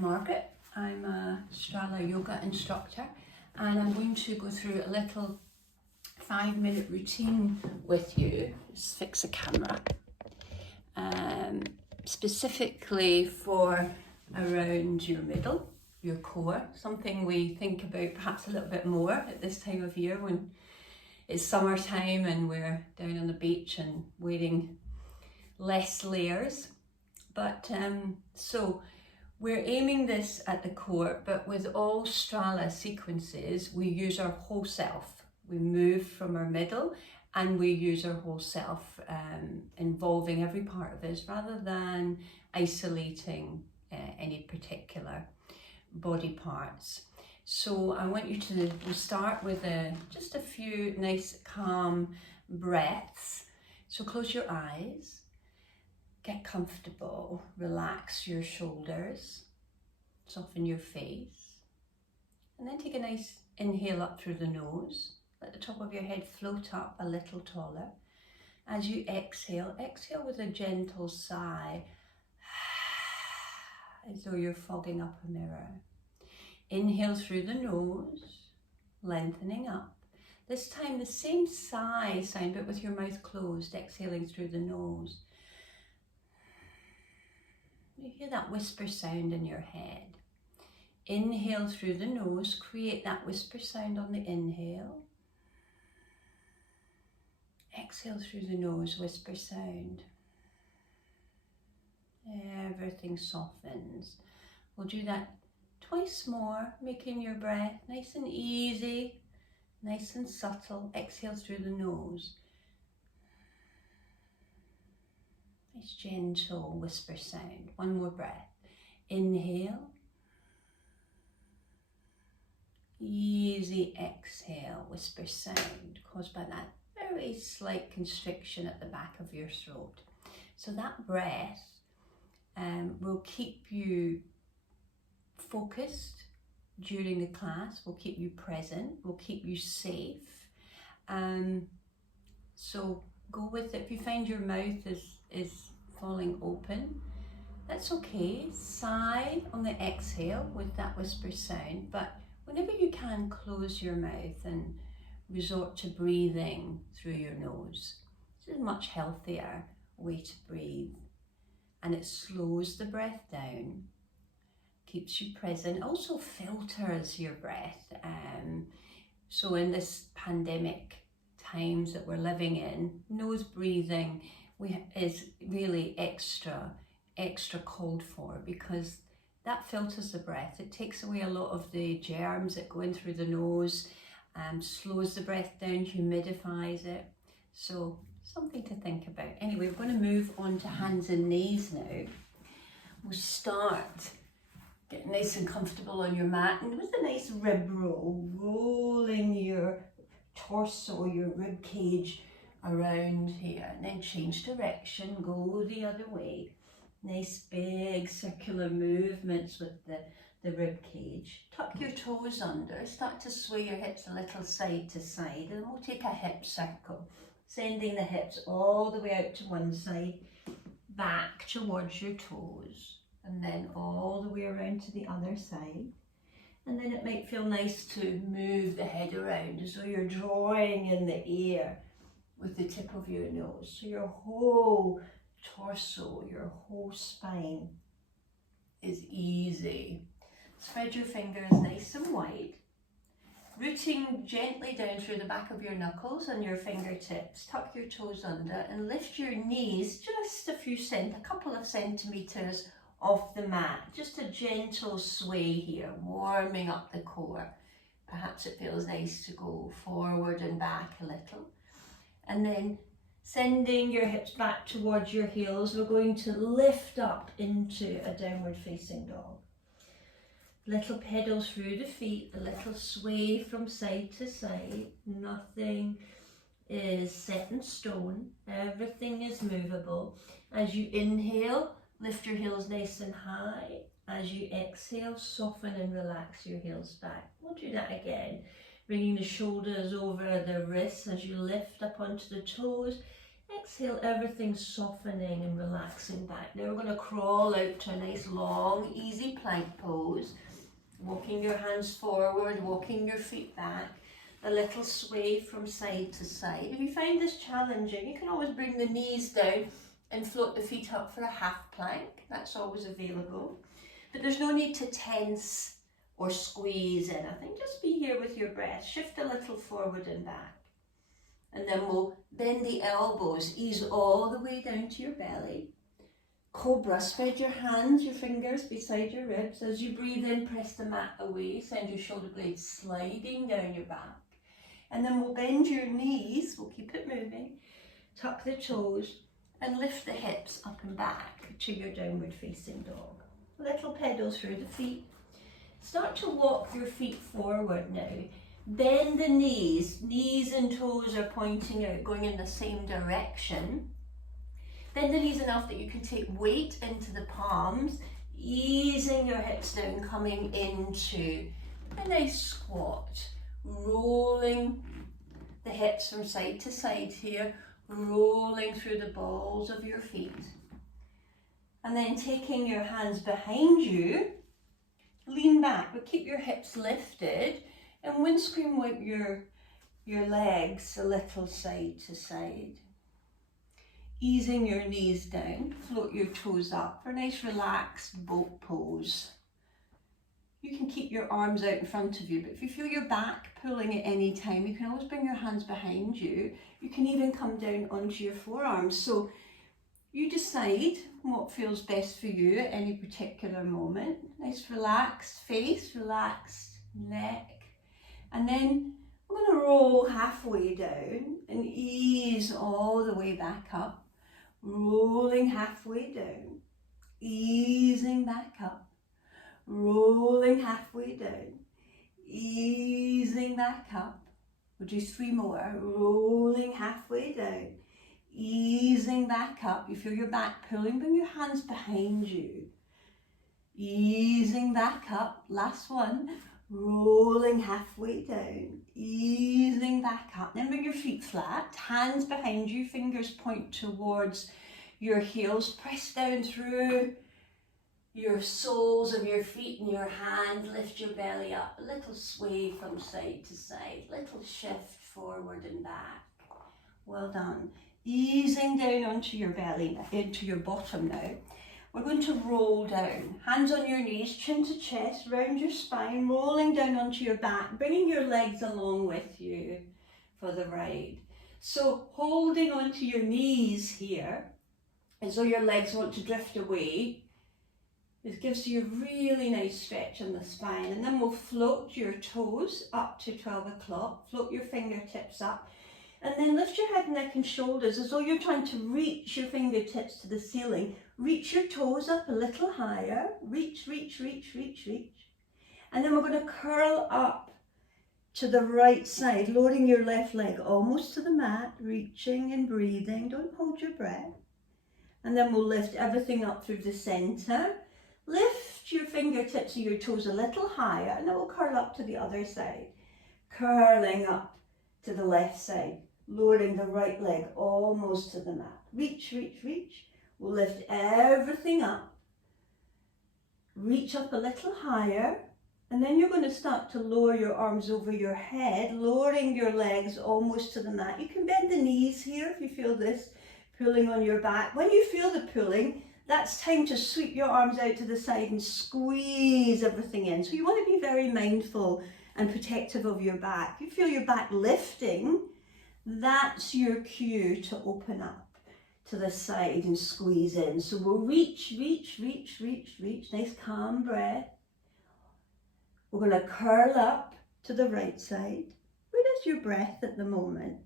I'm Margaret. I'm a Strala Yoga instructor, and I'm going to go through a little 5-minute routine with you. Just fix the camera. Specifically for around your middle, your core, something we think about perhaps a little bit more at this time of year when it's summertime and we're down on the beach and wearing less layers. But so we're aiming this at the core, but with all Strala sequences, we use our whole self. We move from our middle and we use our whole self, involving every part of us rather than isolating any particular body parts. So I want you to we'll start with just a few nice calm breaths. So close your eyes, get comfortable, relax your shoulders, soften your face, and then take a nice inhale up through the nose. Let the top of your head float up a little taller. As you exhale, exhale with a gentle sigh, as though you're fogging up a mirror. Inhale through the nose, lengthening up. This time the same sigh sound, but with your mouth closed, exhaling through the nose. You hear that whisper sound in your head. Inhale through the nose, create that whisper sound on the inhale. Exhale through the nose, whisper sound. Everything softens. We'll do that twice more, making your breath nice and easy, nice and subtle. Exhale through the nose. Nice gentle whisper sound. One more breath. Inhale. Easy exhale, whisper sound caused by that very slight constriction at the back of your throat. So that breath will keep you focused during the class, will keep you present, will keep you safe. So go with it. If you find your mouth is falling open, that's okay. Sigh on the exhale with that whisper sound, but whenever you can, close your mouth and resort to breathing through your nose. This is a much healthier way to breathe, and it slows the breath down, keeps you present, also filters your breath. So in this pandemic times that we're living in, nose breathing is really extra called for, because that filters the breath. It takes away a lot of the germs that go in through the nose, slows the breath down, humidifies it. So something to think about. Anyway, we're going to move on to hands and knees now. We'll start getting nice and comfortable on your mat, and with a nice rib roll, rolling your torso, your rib cage around here, and then change direction, go the other way. Nice big circular movements with the rib cage. Tuck your toes under, start to sway your hips a little side to side, and we'll take a hip circle, sending the hips all the way out to one side, back towards your toes, and then all the way around to the other side. And then it might feel nice to move the head around as though you're drawing in the air with the tip of your nose. So your whole torso, your whole spine is easy. Spread your fingers nice and wide, rooting gently down through the back of your knuckles and your fingertips. Tuck your toes under and lift your knees just a couple of centimeters off the mat. Just a gentle sway here, warming up the core. Perhaps it feels nice to go forward and back a little. And then sending your hips back towards your heels, we're going to lift up into a downward facing dog. Little pedal through the feet, a little sway from side to side. Nothing is set in stone. Everything is movable. As you inhale, lift your heels nice and high. As you exhale, soften and relax your heels back. We'll do that again. Bringing the shoulders over the wrists as you lift up onto the toes, Exhale, everything softening and relaxing back. Now we're going to crawl out to a nice long, easy plank pose. Walking your hands forward, walking your feet back. A little sway from side to side. If you find this challenging, you can always bring the knees down and float the feet up for a half plank. That's always available. But there's no need to tense or squeeze anything. Just be here with your breath. Shift a little forward and back. And then we'll bend the elbows, ease all the way down to your belly. Cobra, spread your hands, your fingers beside your ribs. As you breathe in, press the mat away. Send your shoulder blades sliding down your back. And then we'll bend your knees, we'll keep it moving. Tuck the toes and lift the hips up and back to your downward facing dog. Little pedal through the feet. Start to walk your feet forward now. Bend the knees and toes are pointing out, going in the same direction. Bend the knees enough that you can take weight into the palms, easing your hips down, coming into a nice squat. Rolling the hips from side to side here, rolling through the balls of your feet. And then taking your hands behind you, lean back, but keep your hips lifted. And windscreen wipe your legs a little side to side. Easing your knees down, float your toes up for a nice relaxed boat pose. You can keep your arms out in front of you, but if you feel your back pulling at any time, you can always bring your hands behind you. You can even come down onto your forearms. So you decide what feels best for you at any particular moment. Nice relaxed face, relaxed neck. And then I'm going to roll halfway down and ease all the way back up. Rolling halfway down, easing back up. Rolling halfway down, easing back up. We'll do 3 more. Rolling halfway down, easing back up. You feel your back pulling, bring your hands behind you. Easing back up. Last one. Rolling halfway down, easing back up. Then bring your feet flat, hands behind you, fingers point towards your heels. Press down through your soles of your feet and your hands. Lift your belly up. A little sway from side to side. Little shift forward and back. Well done. Easing down onto your belly, into your bottom now. We're going to roll down, hands on your knees, chin to chest, round your spine, rolling down onto your back, bringing your legs along with you for the ride. So holding onto your knees here, as though your legs want to drift away. It gives you a really nice stretch in the spine. And then we'll float your toes up to 12 o'clock, float your fingertips up. And then lift your head, neck and shoulders as though you're trying to reach your fingertips to the ceiling. Reach your toes up a little higher. Reach, reach, reach, reach, reach. And then we're going to curl up to the right side, lowering your left leg almost to the mat, reaching and breathing. Don't hold your breath. And then we'll lift everything up through the center. Lift your fingertips and your toes a little higher, and then we'll curl up to the other side. Curling up to the left side. Lowering the right leg almost to the mat. Reach, reach, reach. We'll lift everything up. Reach up a little higher. And then you're going to start to lower your arms over your head, lowering your legs almost to the mat. You can bend the knees here if you feel this pulling on your back. When you feel the pulling, that's time to sweep your arms out to the side and squeeze everything in. So you want to be very mindful and protective of your back. If you feel your back lifting, that's your cue to open up to the side and squeeze in. So we'll reach, reach, reach, reach, reach. Nice calm breath. We're going to curl up to the right side. Where is your breath at the moment?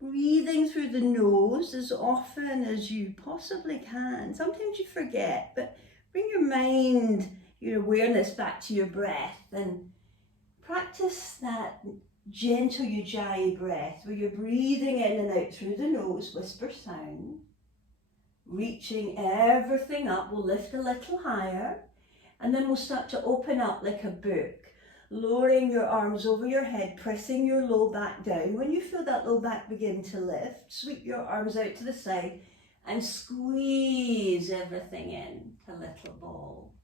Breathing through the nose as often as you possibly can. Sometimes you forget, but bring your mind, your awareness back to your breath and practice that gentle ujjayi breath where you're breathing in and out through the nose, whisper sound. Reaching everything up, we'll lift a little higher and then we'll start to open up like a book. lowering your arms over your head, pressing your low back down. When you feel that low back begin to lift, sweep your arms out to the side and squeeze everything in to a little ball.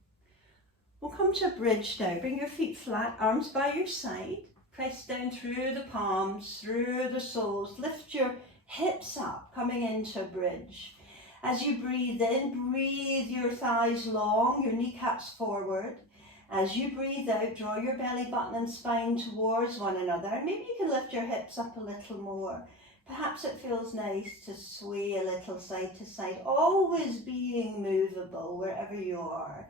We'll come to a bridge now. Bring your feet flat, arms by your side. Press down through the palms, through the soles. Lift your hips up, coming into a bridge. As you breathe in, breathe your thighs long, your kneecaps forward. As you breathe out, draw your belly button and spine towards one another. Maybe you can lift your hips up a little more. Perhaps it feels nice to sway a little side to side, always being movable wherever you are.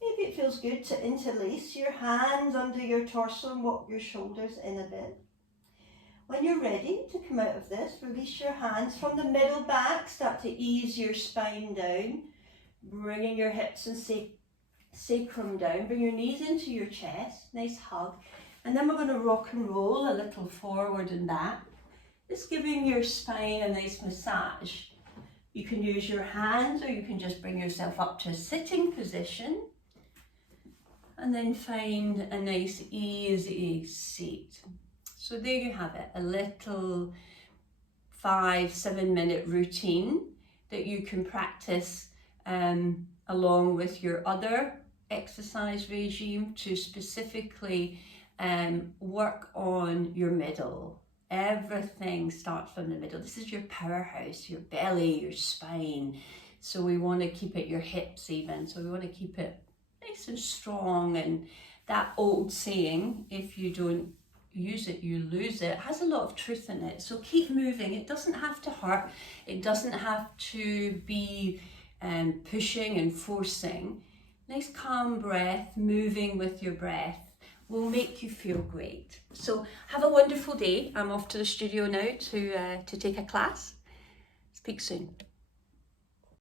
Maybe it feels good to interlace your hands under your torso and walk your shoulders in a bit. When you're ready to come out of this, release your hands from the middle back, start to ease your spine down, bringing your hips and sacrum down, bring your knees into your chest, nice hug, and then we're going to rock and roll a little forward and back, just giving your spine a nice massage. You can use your hands or you can just bring yourself up to a sitting position and then find a nice easy seat. So there you have it, a little 5-7 minute routine that you can practice along with your other exercise regime to specifically work on your middle. Everything starts from the middle. This is your powerhouse, your belly, your spine. So we want to keep it, your hips even, so we want to keep it nice and strong. And that old saying, if you don't use it, you lose it, has a lot of truth in it. So keep moving. It doesn't have to hurt. It doesn't have to be pushing and forcing. Nice calm breath, moving with your breath will make you feel great. So have a wonderful day. I'm off to the studio now to take a class. Speak soon.